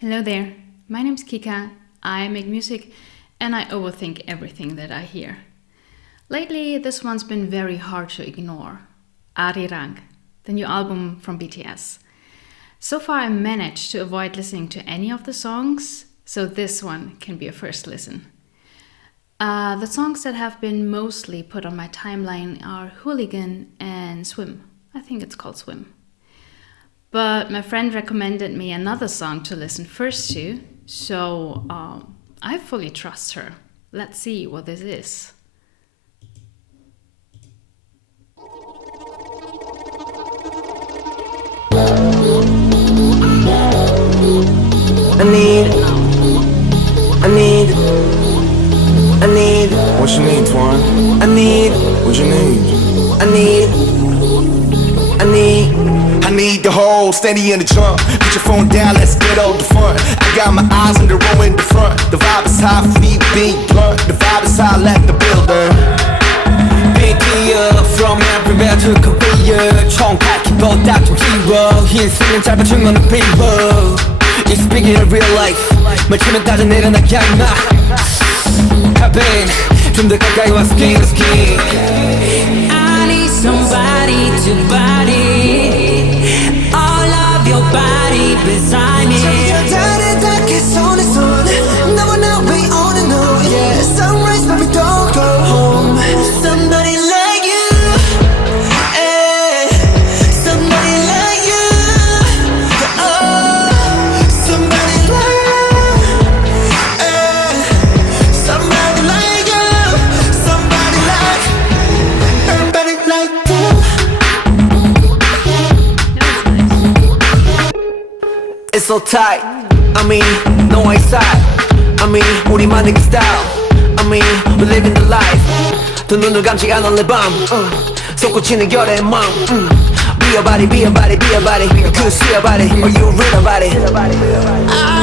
Hello there, my name's Kika, I make music and I overthink everything that I hear. Lately, this one's been very hard to ignore. Arirang, the new album from BTS. So far I managed to avoid listening to any of the songs, so this one can be a first listen. The songs that have been mostly put on my timeline are Hooligan and Swim. I think it's called Swim. But my friend recommended me another song to listen first to, so I fully trust her. Let's see what this is. I need, what you need, Twan? I need, what you need? I need the whole, steady in the trunk. Put your phone down, let's get on the front. I got my eyes on the row in the front. The vibe is high, feet big blunt. The vibe is high, let the builder. Big deal, from everywhere to Korea. 총칼키보다 좀 길어. 흰 스윙은 짧아진 건 people. You speak in real life. 말 치면 따져 내려나게 하지마. I've been 좀더 가까이 와 skin to skin. I need somebody to body all of your body beside me. 다르게 손에 손 너와 나 we on and on. Yeah, sunrise but we don't go home. Somebody like you, eh? Somebody like you, oh. Somebody like you, eh? Somebody like you, somebody like, everybody like you. It's so tight. I mean, no outside. I mean, 우리만의 그 style. I mean, we're living the life. 두 눈을 감지 않은 내 밤. 솟구치는 결의 마음. Be a body, be a body, be a body. Could see a body, or you read about it. I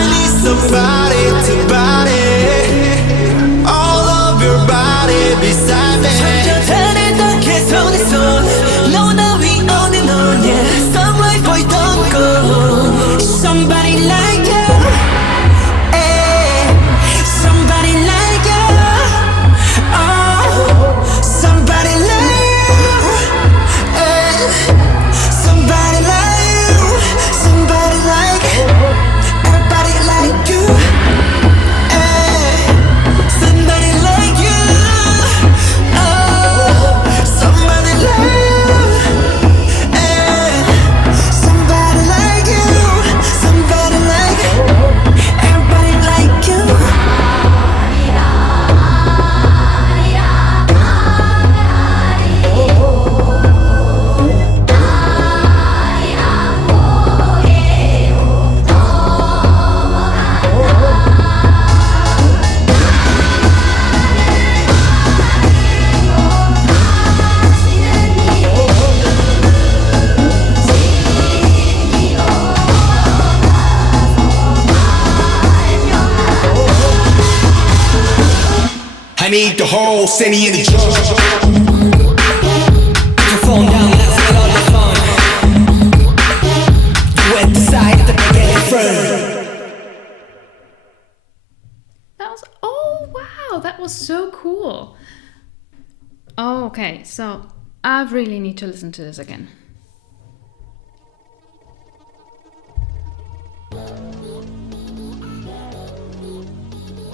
need somebody to body all of your body beside me. 천천히 손에 손 너와 나 we on and on. Yeah, sunlight boy don't go. Somebody like you, Eh, somebody like you, oh, somebody like you. Eh, somebody like you, somebody like, everybody like you. Eh, somebody like you, oh, somebody like you. Eh, somebody like you, somebody like, everybody like you. I need the whole, steady in the trunk. Put your phone down, let's get on the phone. You at the side, the get it firm. That was, oh wow, that was so cool. Oh, okay, so I really need to listen to this again.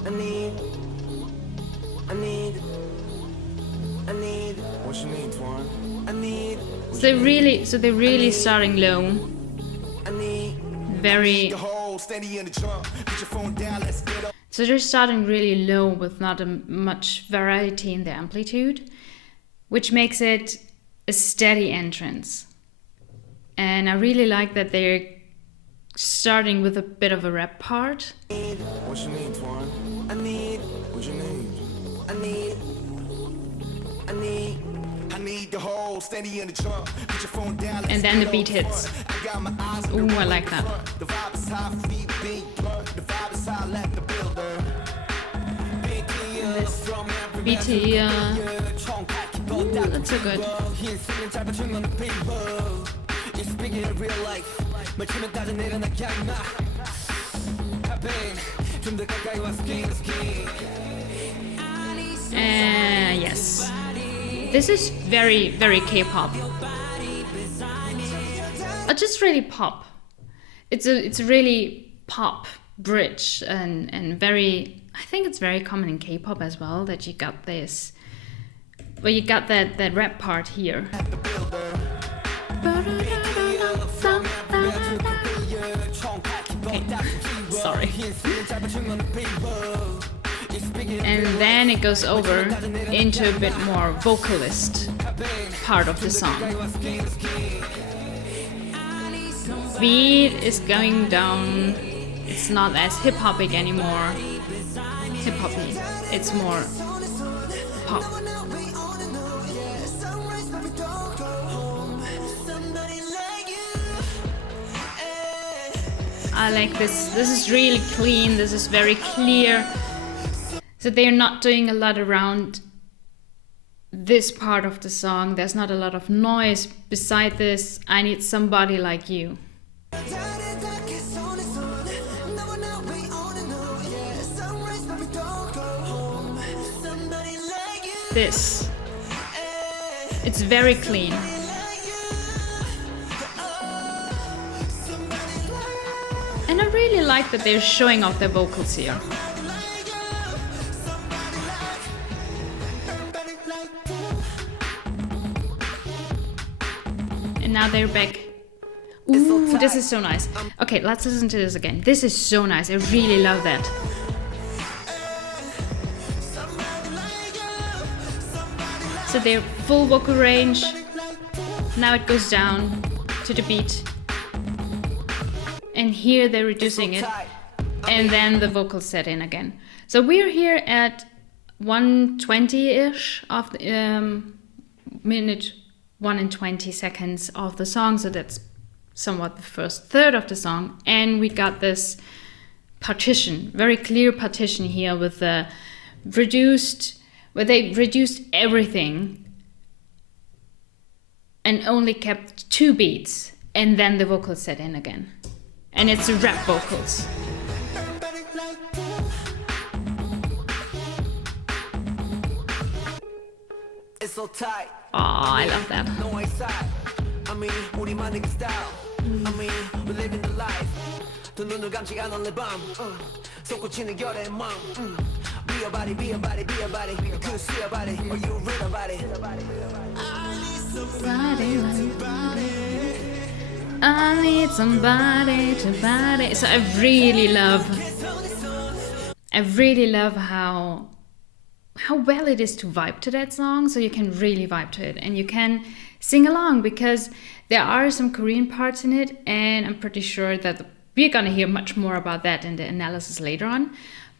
I need, what you need, Twan? I need, So they're really starting low, very. the whole, steady in the trunk. Put your phone down, let's get on. So they're starting really low with not much variety in the amplitude, which makes it a steady entrance. And I really like that they're starting with a bit of a rap part. What you need, Twan? I need, what you need? I need the whole, steady in the trunk. Put your phone down, And then the beat hits. I got my eyes on Ooh, the I like that. The vibe is high, feet big blunt. The vibe is high, let the builder. Big deal, from everywhere BT, 총칼키보다 ooh, that's so good. 흰 스윙은 짧아진 건 people. You speak in real life. 말 치면 따져 내려나게 하지마. Yes. This is very, very K-pop. Just really pop. It's a really pop bridge and very. I think it's very common in K-pop as well that you got this. Well, you got that rap part here. Okay. Sorry. And then it goes over into a bit more vocalist part of the song. Beat is going down. It's not as hip-hopic anymore. Hip-hoppy. It's more pop. I like this. This is really clean. This is very clear. So they're not doing a lot around this part of the song. There's not a lot of noise beside this. I need somebody like you. This. It's very clean. And I really like that they're showing off their vocals here. And now they're back. Ooh, this is so nice. Okay, let's listen to this again. This is so nice. I really love that. So they're full vocal range. Now it goes down to the beat. And here they're reducing it. And then the vocals set in again. So we're here at 1:20-ish of the minute 1 and 20 seconds of the song. So that's somewhat the first third of the song. And we got this partition, very clear partition here with the reduced, where they reduced everything and only kept 2 beats. And then the vocals set in again. And it's rap vocals. It's so tight. Oh, I love that. No way side. I mean, 우리만의 style. I mean, we're living the life. 두 눈을 감지 않은 내 밤. 솟구치는 열의 맘. Be a body, be a body, be a body. You could see a body, or you read about it. I need somebody to body. So I really love how well it is to vibe to that song. So you can really vibe to it and you can sing along because there are some Korean parts in it, and I'm pretty sure that we're gonna hear much more about that in the analysis later on.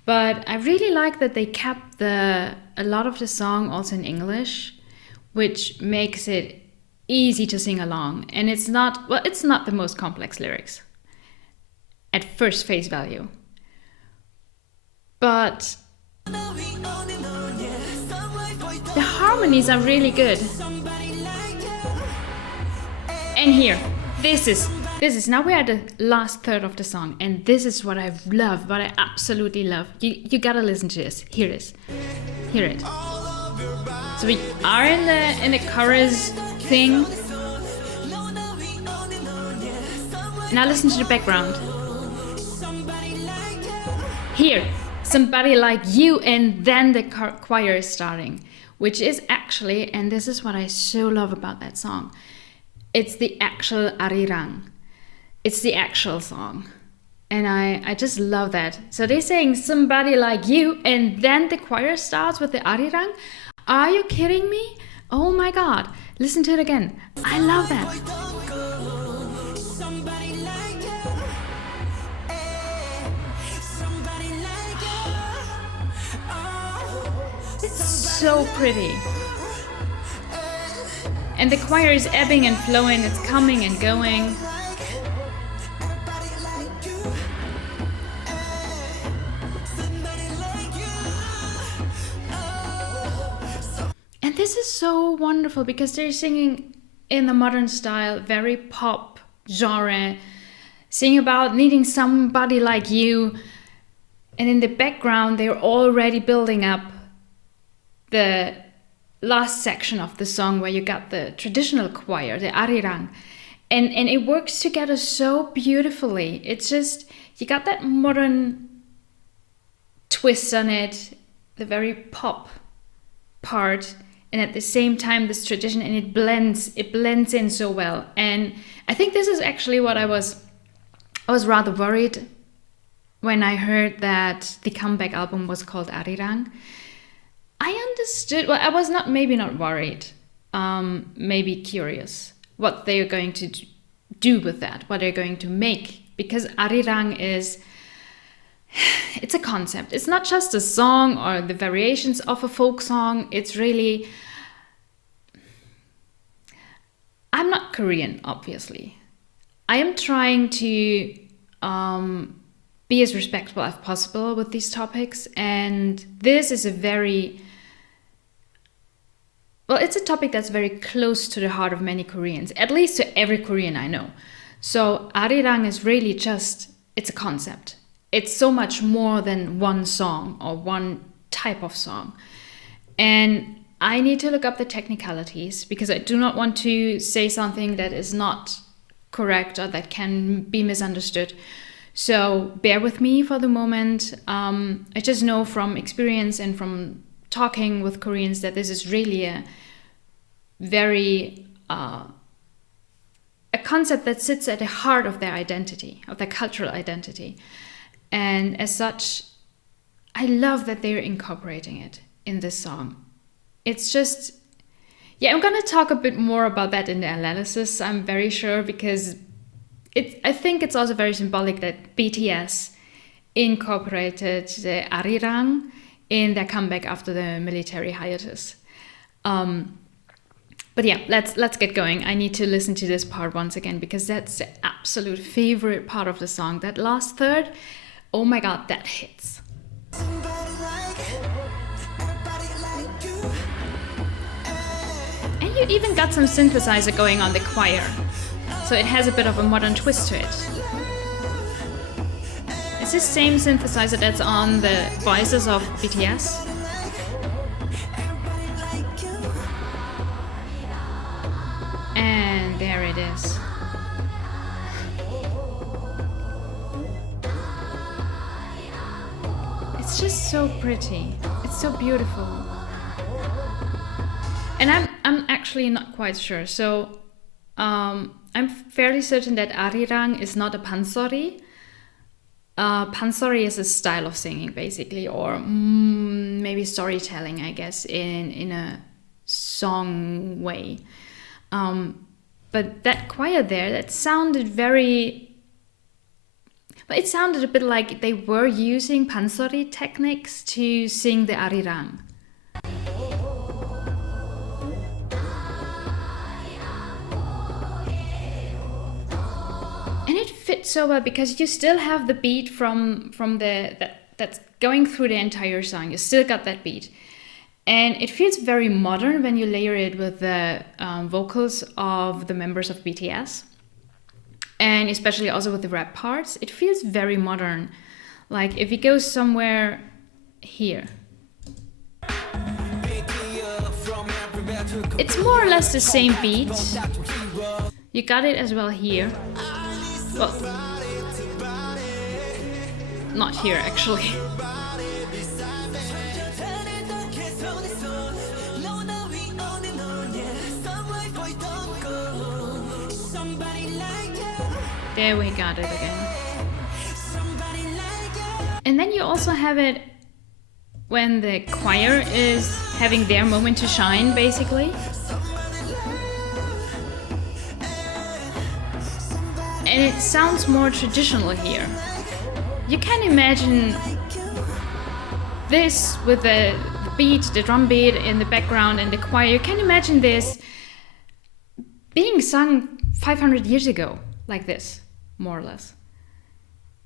But I really like that they kept a lot of the song also in English, which makes it easy to sing along. And it's not the most complex lyrics at first face value. But the harmonies are really good. And here, this is now we're at the last third of the song, and this is what I love, what I absolutely love. You gotta listen to this. Hear this. Hear it. So we are in the chorus thing. Now listen to the background. Here, somebody like you, and then the choir is starting, which is actually, and this is what I so love about that song, it's the actual Arirang. It's the actual song. And I just love that. So they're saying somebody like you, and then the choir starts with the Arirang. Are you kidding me? Oh my god. Listen to it again. I love that. It's so pretty. And the choir is ebbing and flowing, it's coming and going. And this is so wonderful because they're singing in the modern style, very pop genre, sing about needing somebody like you, And in the background, they're already building up the last section of the song where you got the traditional choir, the Arirang. And it works together so beautifully. It's just, you got that modern twist on it, the very pop part, and at the same time this tradition, and it blends in so well. And I think this is actually what I was rather worried when I heard that the comeback album was called Arirang. I understood, well, I was maybe not worried, maybe curious what they're going to do with that, what they're going to make, because Arirang it's a concept. It's not just a song or the variations of a folk song. It's really, I'm not Korean, obviously. I am trying to be as respectful as possible with these topics, and this is it's a topic that's very close to the heart of many Koreans, at least to every Korean I know. So Arirang is really it's a concept. It's so much more than one song or one type of song. And I need to look up the technicalities because I do not want to say something that is not correct or that can be misunderstood. So bear with me for the moment. I just know from experience and from talking with Koreans that this is really a very a concept that sits at the heart of their identity, of their cultural identity. And as such, I love that they're incorporating it in this song. It's just, I'm going to talk a bit more about that in the analysis, I'm very sure, because I think it's also very symbolic that BTS incorporated the Arirang in their comeback after the military hiatus. But yeah, let's get going. I need to listen to this part once again because that's the absolute favorite part of the song. That last third, oh my god, that hits. And you even got some synthesizer going on the choir. So it has a bit of a modern twist to it. It's the same synthesizer that's on the voices of BTS. And there it is. It's just so pretty. It's so beautiful. And I'm actually not quite sure. So I'm fairly certain that Arirang is not a pansori. Pansori is a style of singing, basically, or maybe storytelling, I guess, in a song way. But that choir there, that sounded it sounded a bit like they were using pansori techniques to sing the Arirang. And it fits so well because you still have the beat from that's going through the entire song. You still got that beat. And it feels very modern when you layer it with the vocals of the members of BTS. And especially also with the rap parts. It feels very modern. Like if you go somewhere here. It's more or less the same beat. You got it as well here. Well, not here actually. There we got it again. And then you also have it when the choir is having their moment to shine, basically. And it sounds more traditional here. You can imagine this with the beat, the drum beat in the background and the choir. You can imagine this being sung 500 years ago, like this, more or less.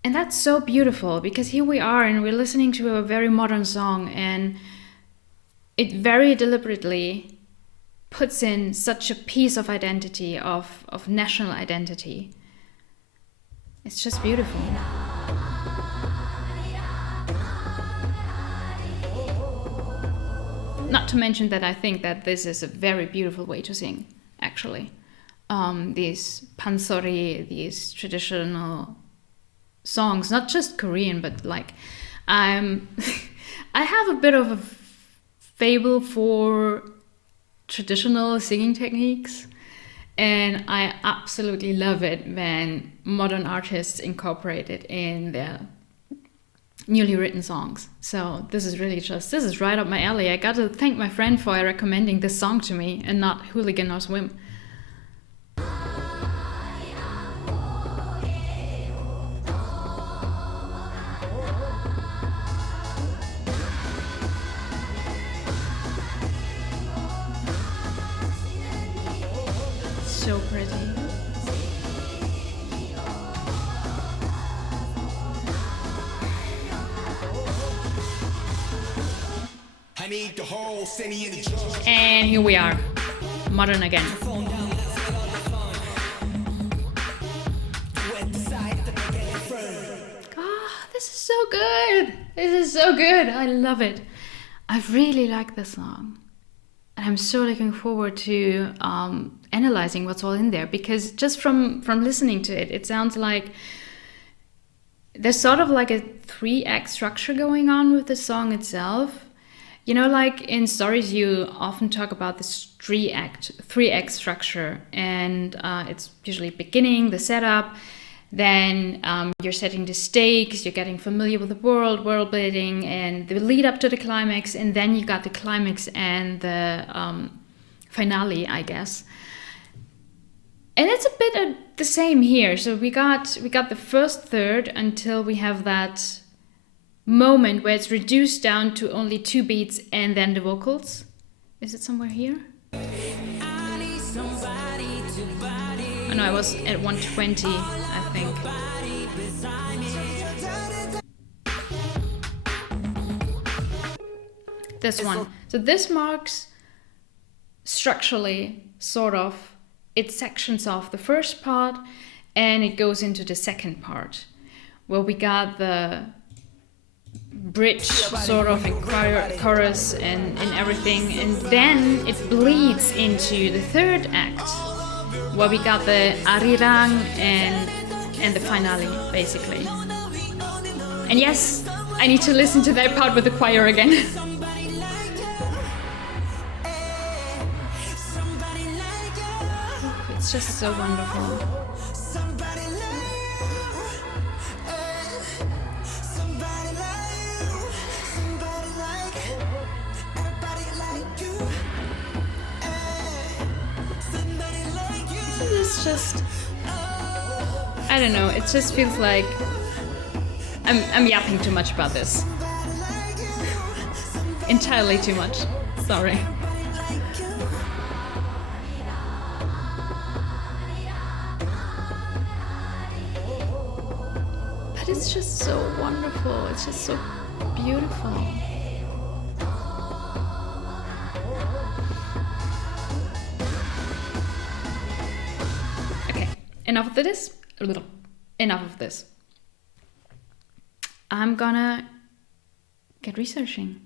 And that's so beautiful because here we are and we're listening to a very modern song, and it very deliberately puts in such a piece of identity, of national identity. It's just beautiful. Not to mention that I think that this is a very beautiful way to sing, actually. These pansori, these traditional songs, not just Korean, but like I have a bit of a fable for traditional singing techniques, and I absolutely love it when modern artists incorporate it in their newly written songs. So this is right up my alley. I got to thank my friend for recommending this song to me and not Hooligan or Swim. So pretty. I need the whole city in the jump. And here we are, modern again. This is so good. This is so good. I love it. I really like this song. And I'm so looking forward to analyzing what's all in there, because just from listening to it, it sounds like there's sort of like a 3-act structure going on with the song itself. You know, like in stories, you often talk about this 3-act structure, and it's usually beginning, the setup, then you're setting the stakes, you're getting familiar with the world building, and the lead up to the climax, and then you got the climax and the finale, I guess. And it's a bit the same here. So we got the first third until we have that moment where it's reduced down to only 2 beats and then the vocals. Is it somewhere here? Oh no, I was at 120, I think. This one. So this marks structurally, sort of, it sections off the first part and it goes into the second part, where we got the bridge sort of and chorus and everything, and then it bleeds into the third act, where we got the Arirang and the finale, basically. And yes, I need to listen to that part with the choir again. It's just so wonderful. It's just, I don't know, it just feels like I'm yapping too much about this. Entirely too much. Sorry. But it's just so wonderful. It's just so beautiful. Enough of this. Enough of this. I'm gonna get researching.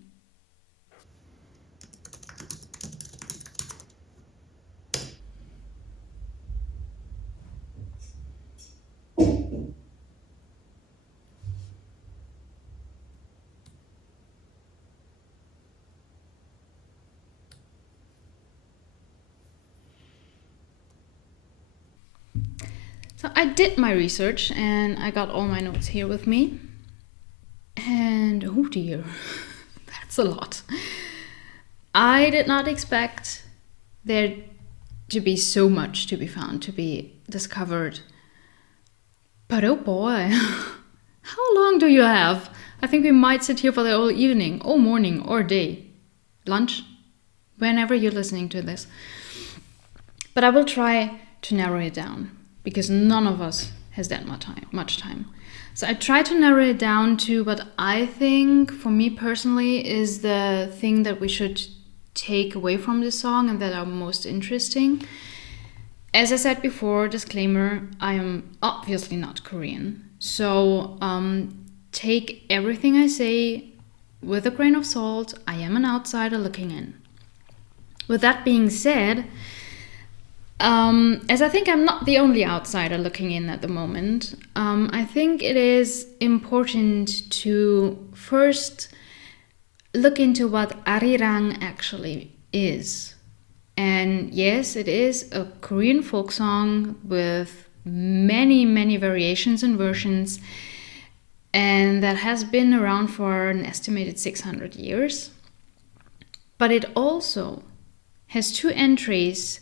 So I did my research and I got all my notes here with me. And oh dear, that's a lot. I did not expect there to be so much to be found, to be discovered. But oh boy, how long do you have? I think we might sit here for the whole evening, or morning, or day. Lunch, whenever you're listening to this. But I will try to narrow it down, because none of us has that much time. So I try to narrow it down to what I think, for me personally, is the thing that we should take away from this song and that are most interesting. As I said before, disclaimer, I am obviously not Korean. So take everything I say with a grain of salt. I am an outsider looking in. With that being said, as I think I'm not the only outsider looking in at the moment, I think it is important to first look into what Arirang actually is. And yes, it is a Korean folk song with many, many variations and versions, and that has been around for an estimated 600 years. But it also has 2 entries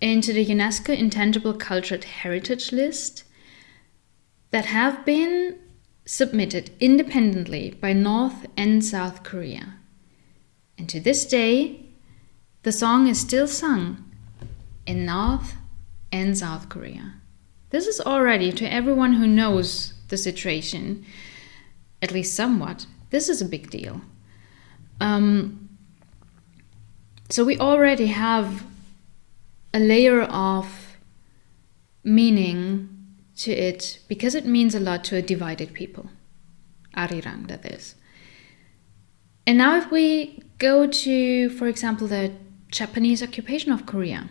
into the UNESCO Intangible Cultural Heritage List that have been submitted independently by North and South Korea. And to this day, the song is still sung in North and South Korea. This is already, to everyone who knows the situation, at least somewhat, this is a big deal. So we already have a layer of meaning to it because it means a lot to a divided people. Arirang, that is. And now if we go to, for example, the Japanese occupation of Korea,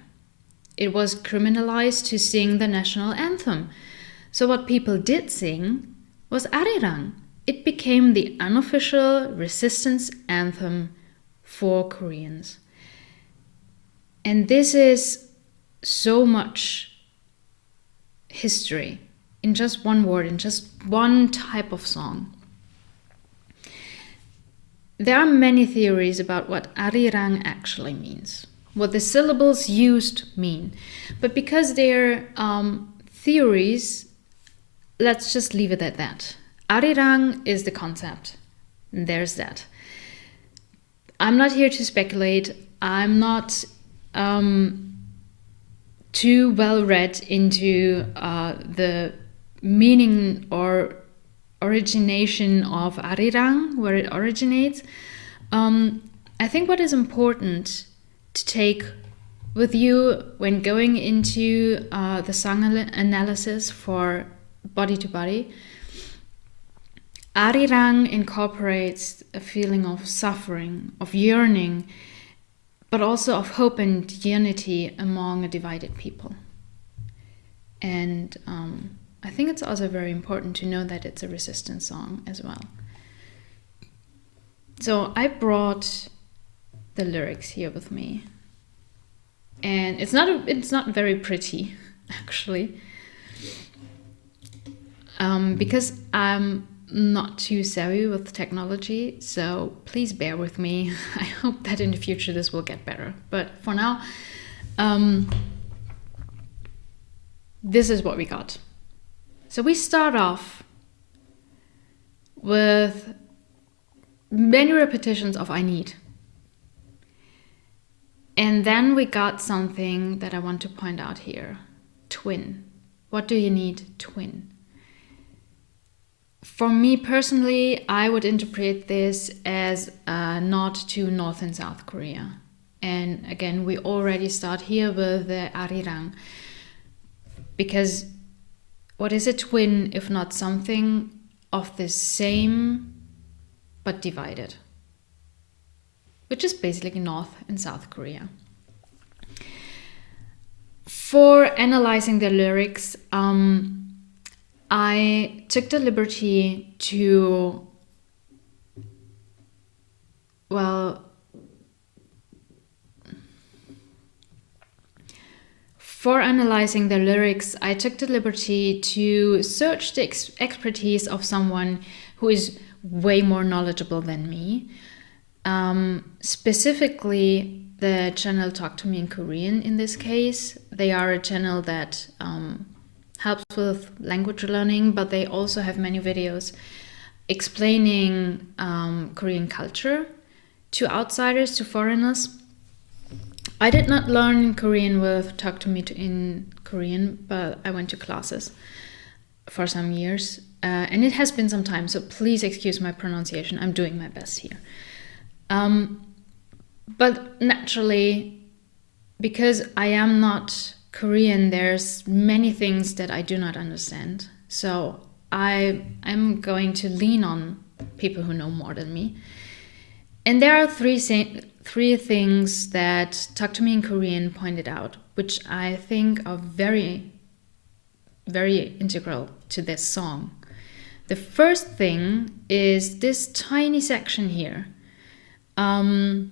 it was criminalized to sing the national anthem. So what people did sing was Arirang. It became the unofficial resistance anthem for Koreans. And this is so much history in just one word, in just one type of song. There are many theories about what Arirang actually means, what the syllables used mean. But because they're theories, let's just leave it at that. Arirang is the concept. There's that. I'm not here to speculate. I'm not too well read into the meaning or origination of Arirang, where it originates. I think what is important to take with you when going into the song analysis for Body to Body, Arirang incorporates a feeling of suffering, of yearning, but also of hope and unity among a divided people. And I think it's also very important to know that it's a resistance song as well. So I brought the lyrics here with me. And it's not very pretty, actually. Because I'm not too savvy with technology, so please bear with me. I hope that in the future this will get better. But for now, this is what we got. So we start off with many repetitions of I need. And then we got something that I want to point out here. Twin. What do you need? Twin. For me personally, I would interpret this as a nod to North and South Korea. And again, we already start here with the Arirang. Because what is a twin if not something of the same but divided? Which is basically North and South Korea. For analyzing the lyrics, I took the liberty to, for analyzing the lyrics, I took the liberty to search the expertise of someone who is way more knowledgeable than me. Specifically, the channel Talk to Me in Korean in this case. They are a channel that helps with language learning, but they also have many videos explaining Korean culture to outsiders, to foreigners. I did not learn Korean with Talk to Me in Korean, but I went to classes for some years. And it has been some time, so please excuse my pronunciation. I'm doing my best here. But naturally, because I am not Korean, there's many things that I do not understand. So I am going to lean on people who know more than me. And there are three things that Talk to Me in Korean pointed out, which I think are very, very integral to this song. The first thing is this tiny section here. Son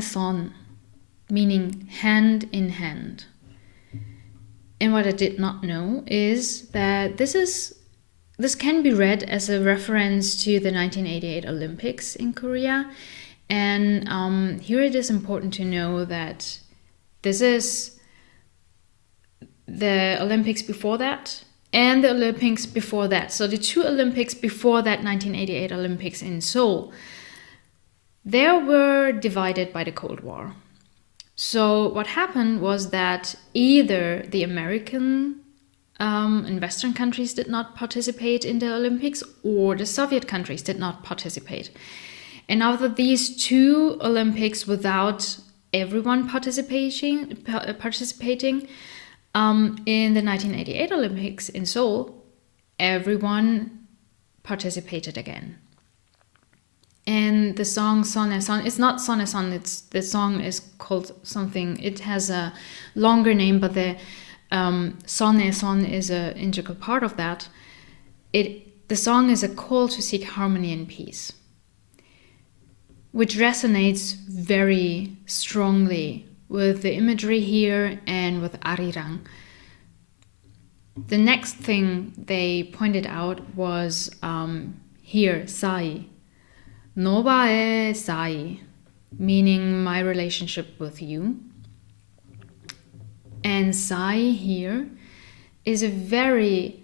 son, meaning hand in hand. And what I did not know is that this can be read as a reference to the 1988 Olympics in Korea. And here it is important to know that this is the Olympics before that and the Olympics before that. So the two Olympics before that 1988 Olympics in Seoul, they were divided by the Cold War. So what happened was that either the American and Western countries did not participate in the Olympics, or the Soviet countries did not participate. And out of these two Olympics without everyone participating in the 1988 Olympics in Seoul, everyone participated again. And the song Son et Son, it's not Son et Son, the song is called something, it has a longer name, but the Son et Son is an integral part of that. The song is a call to seek harmony and peace, which resonates very strongly with the imagery here and with Arirang. The next thing they pointed out was here, Sai. Nobae Sai, meaning my relationship with you. And Sai here is a very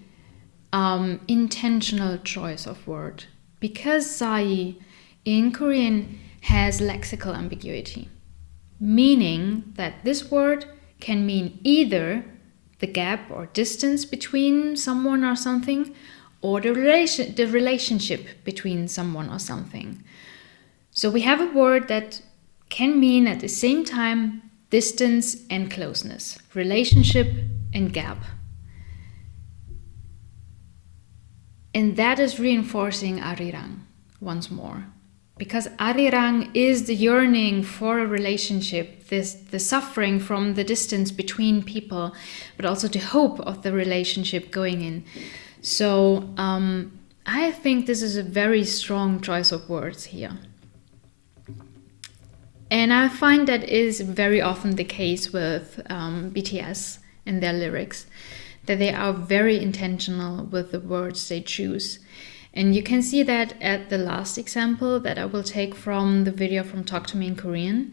intentional choice of word, because Sai in Korean has lexical ambiguity, meaning that this word can mean either the gap or distance between someone or something, or the relationship between someone or something. So we have a word that can mean at the same time distance and closeness, relationship and gap. And that is reinforcing Arirang once more. Because Arirang is the yearning for a relationship, the suffering from the distance between people, but also the hope of the relationship going in. So I think this is a very strong choice of words here. And I find that is very often the case with BTS and their lyrics, that they are very intentional with the words they choose. And you can see that at the last example that I will take from the video from Talk to Me in Korean.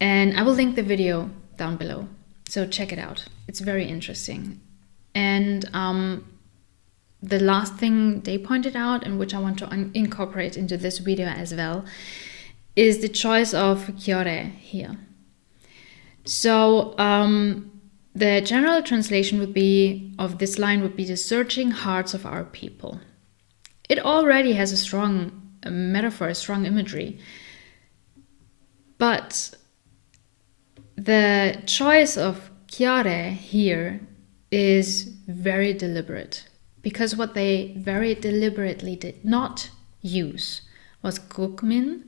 And I will link the video down below, so check it out. It's very interesting. And the last thing they pointed out, and which I want to incorporate into this video as well, is the choice of kyore here. So the general translation would be of this line would be the searching hearts of our people. It already has a strong metaphor, a strong imagery. But the choice of kyore here is very deliberate, because what they very deliberately did not use was 국민,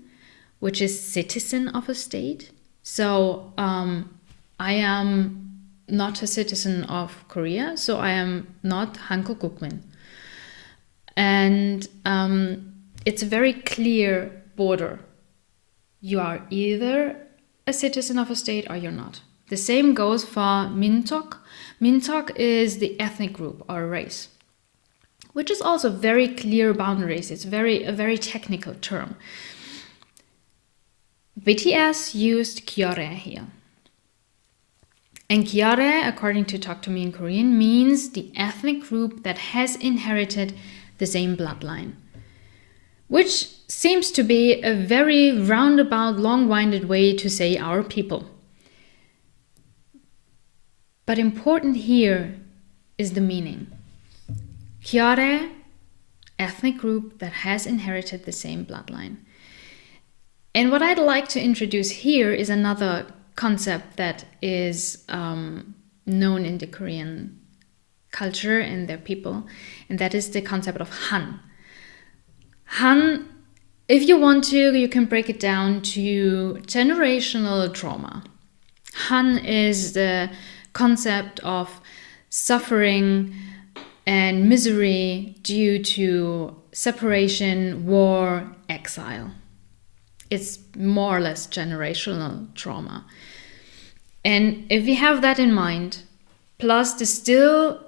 which is citizen of a state. So I am not a citizen of Korea, so I am not 한국 국민. And it's a very clear border. You are either a citizen of a state or you're not. The same goes for 민족. 민족 is the ethnic group or race, which is also very clear boundaries. It's a very technical term. BTS used kyore here. And kyore, according to Talk to Me in Korean, means the ethnic group that has inherited the same bloodline, which seems to be a very roundabout, long-winded way to say our people. But important here is the meaning. Kyore, ethnic group that has inherited the same bloodline. And what I'd like to introduce here is another concept that is known in the Korean culture and their people, and that is the concept of Han. Han, if you want to, you can break it down to generational trauma. Han is the concept of suffering and misery due to separation, war, exile. It's more or less generational trauma. And if we have that in mind, plus the still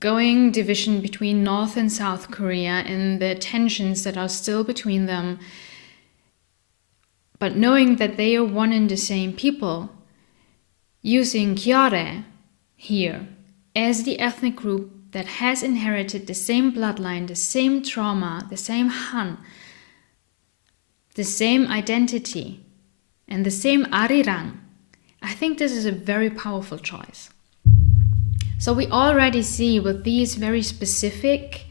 going division between North and South Korea and the tensions that are still between them, but knowing that they are one and the same people, using Kyare here as the ethnic group that has inherited the same bloodline, the same trauma, the same Han, the same identity, and the same Arirang, I think this is a very powerful choice. So we already see with these very specific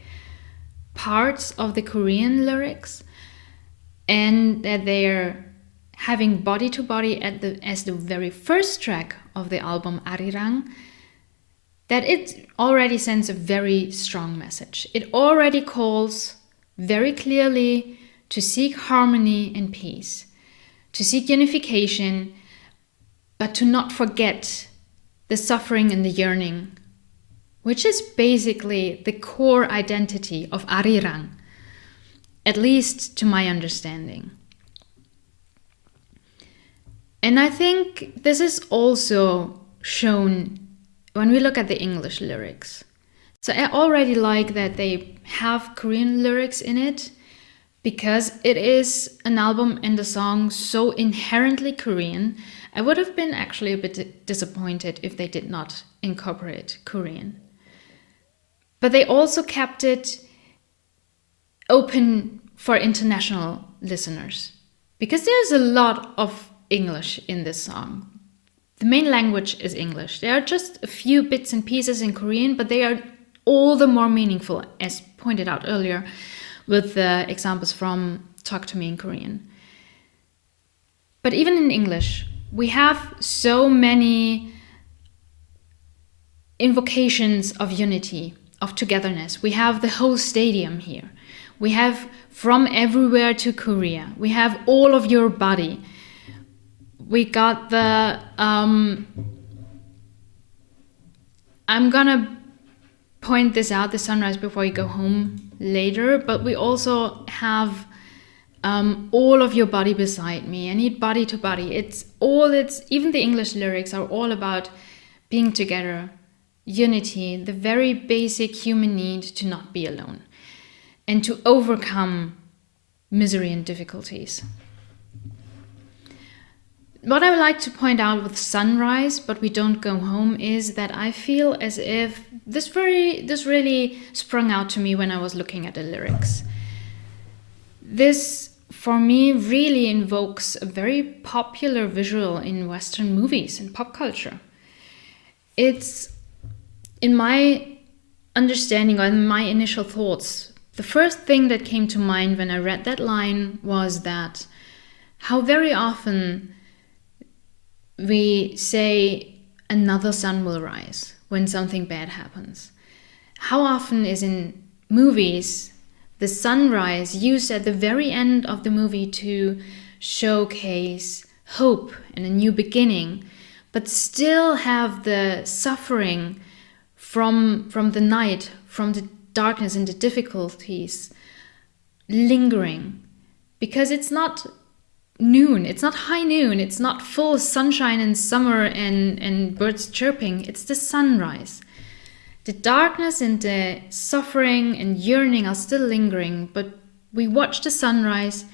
parts of the Korean lyrics, and that they're having Body to Body as the very first track of the album Arirang, that it already sends a very strong message. It already calls very clearly to seek harmony and peace, to seek unification, but to not forget the suffering and the yearning, which is basically the core identity of Arirang, at least to my understanding. And I think this is also shown when we look at the English lyrics. So I already like that they have Korean lyrics in it, because it is an album and a song so inherently Korean. I would have been actually a bit disappointed if they did not incorporate Korean. But they also kept it open for international listeners, because there's a lot of English in this song. The main language is English. There are just a few bits and pieces in Korean, but they are all the more meaningful, as pointed out earlier, with the examples from Talk to Me in Korean. But even in English, we have so many invocations of unity, of togetherness. We have the whole stadium here. We have From Everywhere to Korea. We have All of Your Body. We got the I'm gonna point this out, the sunrise before you go home later, but we also have All of Your Body Beside Me. I need Body to Body. Even the English lyrics are all about being together, unity, the very basic human need to not be alone and to overcome misery and difficulties. What I would like to point out with Sunrise, but we don't go home, is that I feel as if this really sprung out to me when I was looking at the lyrics. This, for me, really invokes a very popular visual in Western movies and pop culture. It's, in my understanding or in my initial thoughts, the first thing that came to mind when I read that line was that how very often we say another sun will rise when something bad happens. How often is in movies the sunrise used at the very end of the movie to showcase hope and a new beginning, but still have the suffering from the night, from the darkness and the difficulties lingering, because it's not noon, it's not high noon, it's not full sunshine and summer and birds chirping, it's the sunrise. The darkness and the suffering and yearning are still lingering, but we watch the sunrise,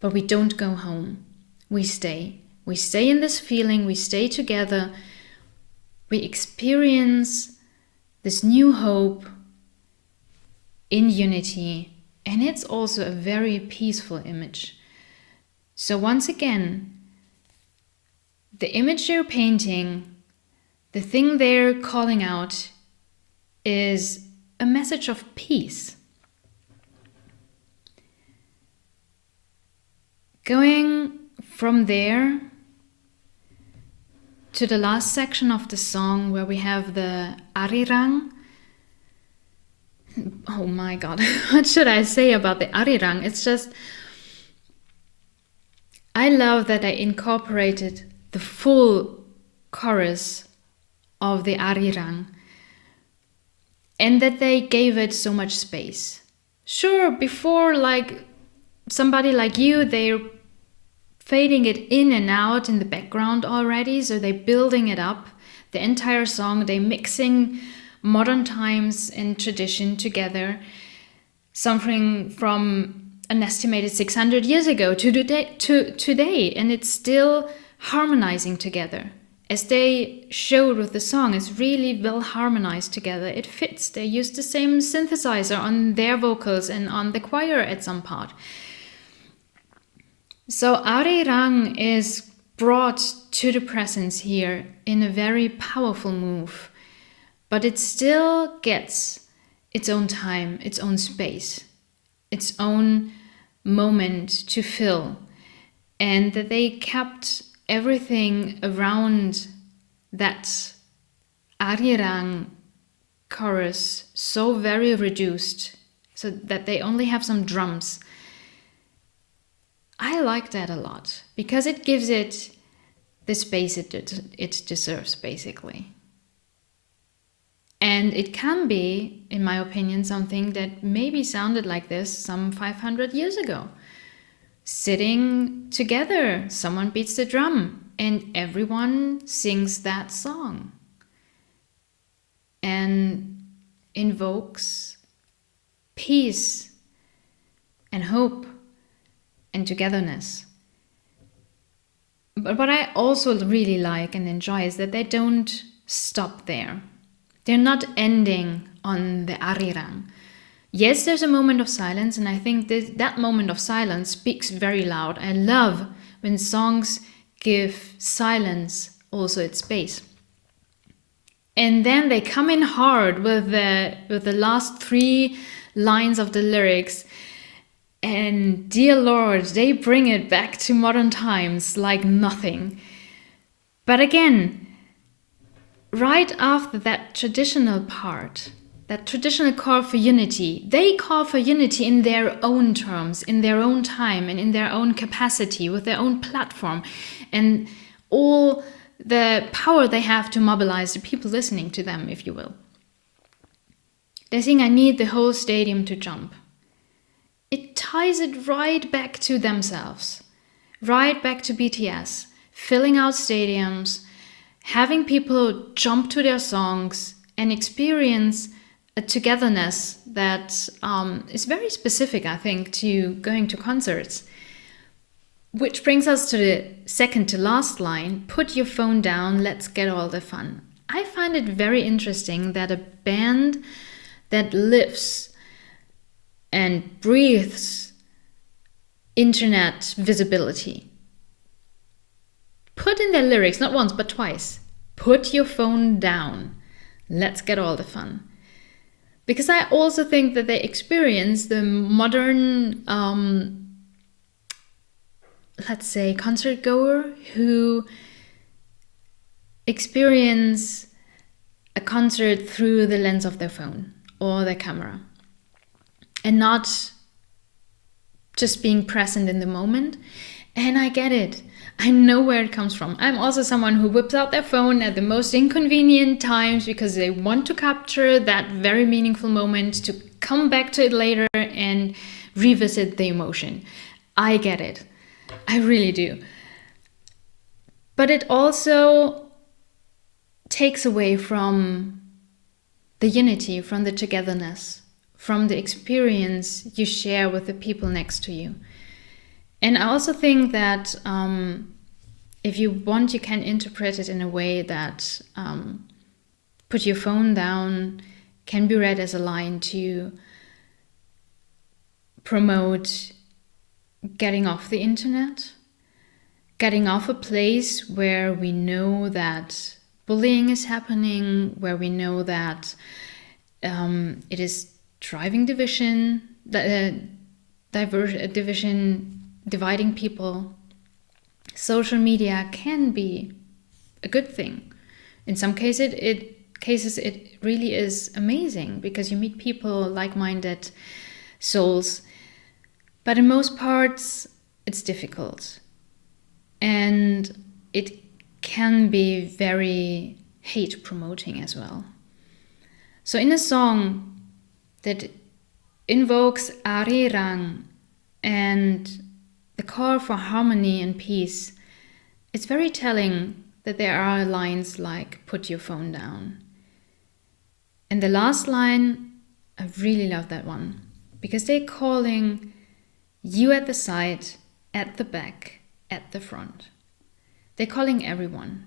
but we don't go home. We stay. We stay in this feeling, we stay together, we experience this new hope in unity, and it's also a very peaceful image. So once again, the image they're painting, the thing they're calling out, is a message of peace. Going from there to the last section of the song, where we have the Arirang, oh my god, what should I say about the Arirang? It's just, I love that I incorporated the full chorus of the Arirang and that they gave it so much space. Sure, before, like somebody like you, they're fading it in and out in the background already, so they're building it up. The entire song, they're mixing modern times and tradition together, something from an estimated 600 years ago to today, and it's still harmonizing together. As they showed with the song, it's really well harmonized together. It fits. They use the same synthesizer on their vocals and on the choir at some part. So Arirang is brought to the presence here in a very powerful move, but it still gets its own time, its own space, its own moment to fill, and that they kept everything around that Arirang chorus so very reduced, so that they only have some drums. I like that a lot because it gives it the space it deserves, basically. And it can be, in my opinion, something that maybe sounded like this some 500 years ago. Sitting together, someone beats the drum, and everyone sings that song and invokes peace and hope and togetherness. But what I also really like and enjoy is that they don't stop there. They're not ending on the Arirang. Yes, there's a moment of silence, and I think that moment of silence speaks very loud. I love when songs give silence also its space. And then they come in hard with the last 3 lines of the lyrics. And dear Lord, they bring it back to modern times like nothing. But again, right after that traditional part, that traditional call for unity, they call for unity in their own terms, in their own time, and in their own capacity, with their own platform, and all the power they have to mobilize the people listening to them, if you will. They sing, I need the whole stadium to jump. It ties it right back to themselves, right back to BTS, filling out stadiums, having people jump to their songs and experience a togetherness that is very specific, I think, to going to concerts. Which brings us to the second to last line, put your phone down, let's get all the fun. I find it very interesting that a band that lives and breathes internet visibility put in their lyrics, not once but twice, put your phone down, let's get all the fun. Because I also think that they experience the modern, let's say, concert goer who experience a concert through the lens of their phone or their camera, and not just being present in the moment. And I get it. I know where it comes from. I'm also someone who whips out their phone at the most inconvenient times because they want to capture that very meaningful moment to come back to it later and revisit the emotion. I get it. I really do. But it also takes away from the unity, from the togetherness, from the experience you share with the people next to you. And I also think that if you want, you can interpret it in a way that put your phone down can be read as a line to promote getting off the internet, getting off a place where we know that bullying is happening, where we know that it is driving division, dividing people. Social media can be a good thing. In some cases, it cases, it really is amazing because you meet people, like-minded souls. But in most parts, it's difficult. And it can be very hate-promoting as well. So in a song that invokes Arirang and the call for harmony and peace, it's very telling that there are lines like, put your phone down. And the last line, I really love that one, because they're calling you at the side, at the back, at the front. They're calling everyone.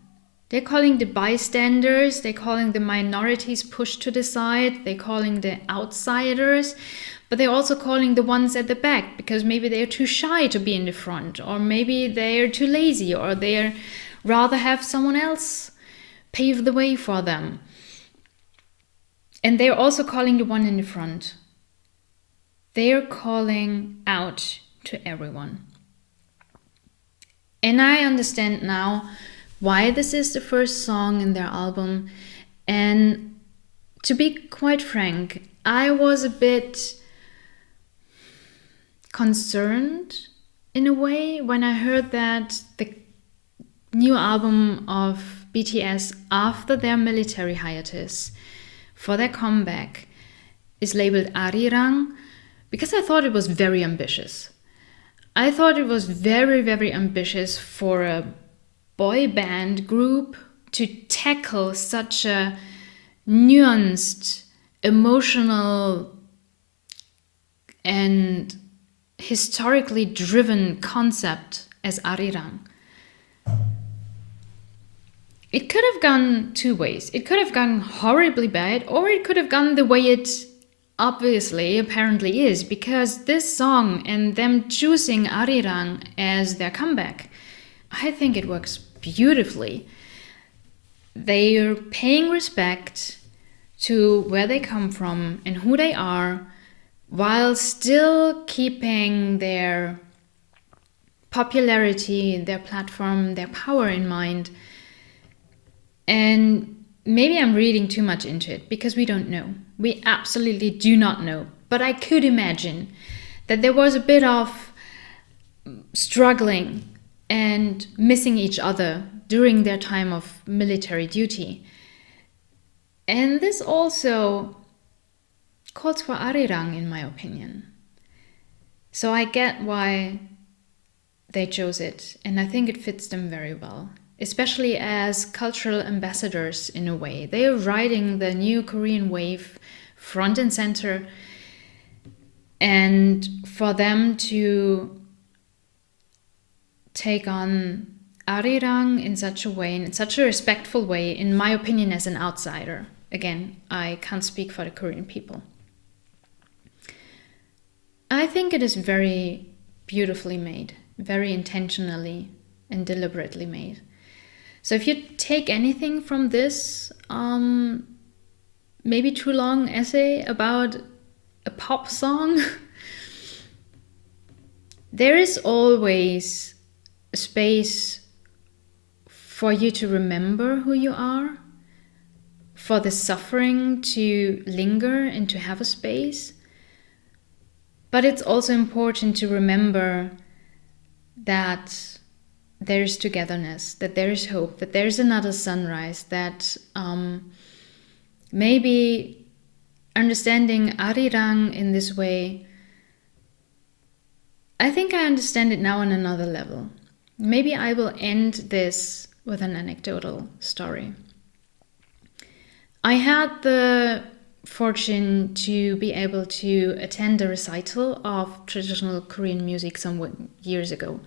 They're calling the bystanders, they're calling the minorities pushed to the side, they're calling the outsiders, but they're also calling the ones at the back because maybe they're too shy to be in the front, or maybe they're too lazy, or they're rather have someone else pave the way for them. And they're also calling the one in the front. They're calling out to everyone. And I understand now why this is the first song in their album. And to be quite frank, I was a bit concerned in a way when I heard that the new album of BTS after their military hiatus for their comeback is labeled Arirang, because I thought it was very ambitious. I thought it was very, very ambitious for a boy band group to tackle such a nuanced, emotional, and historically driven concept as Arirang. It could have gone two ways. It could have gone horribly bad, or it could have gone the way it apparently is, because this song and them choosing Arirang as their comeback, I think it works beautifully. They are paying respect to where they come from and who they are, while still keeping their popularity, their platform, their power in mind. And maybe I'm reading too much into it because we don't know. We absolutely do not know. But I could imagine that there was a bit of struggling and missing each other during their time of military duty. And this also calls for Arirang, in my opinion. So I get why they chose it, and I think it fits them very well, especially as cultural ambassadors in a way. They are riding the new Korean wave front and center, and for them to take on Arirang in such a way, in such a respectful way, in my opinion, as an outsider. Again, I can't speak for the Korean people. I think it is very beautifully made, very intentionally and deliberately made. So if you take anything from this, maybe too long essay about a pop song, there is always a space for you to remember who you are, for the suffering to linger and to have a space. But it's also important to remember that there is togetherness, that there is hope, that there is another sunrise, that maybe understanding Arirang in this way, I think I understand it now on another level. Maybe I will end this with an anecdotal story. I had the fortune to be able to attend a recital of traditional Korean music some years ago.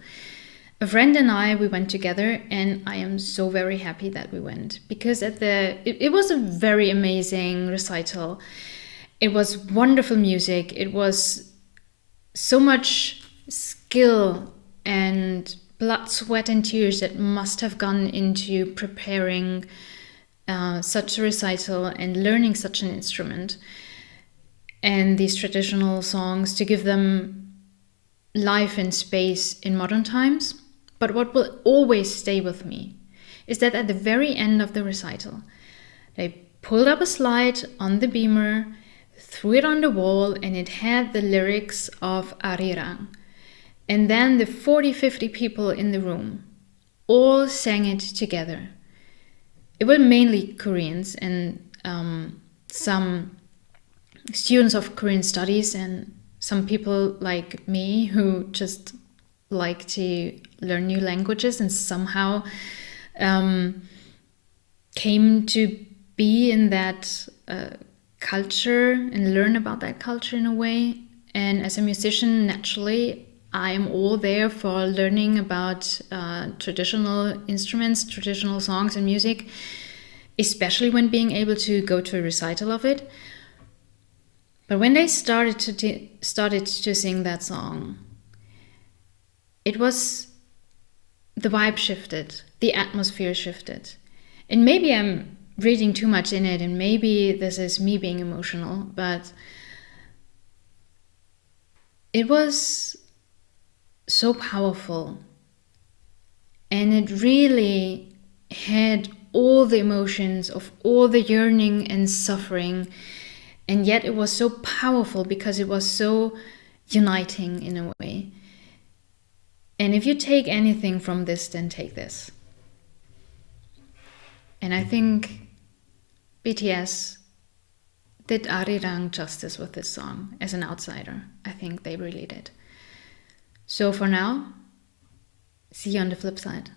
A friend and we went together, and I am so very happy that we went, because it was a very amazing recital. It was wonderful music. It was so much skill and blood, sweat, and tears that must have gone into preparing such a recital and learning such an instrument and these traditional songs to give them life and space in modern times. But what will always stay with me is that at the very end of the recital, they pulled up a slide on the beamer, threw it on the wall, and it had the lyrics of Arirang. And then the 40-50 people in the room all sang it together. It were mainly Koreans and some students of Korean studies and some people like me who just like to learn new languages and somehow came to be in that culture and learn about that culture in a way. And as a musician, naturally, I'm all there for learning about traditional instruments, traditional songs and music, especially when being able to go to a recital of it. But when they started to sing that song, it was, the vibe shifted, the atmosphere shifted. And maybe I'm reading too much in it, and maybe this is me being emotional, but it was so powerful. And it really had all the emotions of all the yearning and suffering. And yet it was so powerful because it was so uniting in a way. And if you take anything from this, then take this. And I think BTS did Arirang justice with this song as an outsider. I think they really did. So for now, see you on the flip side.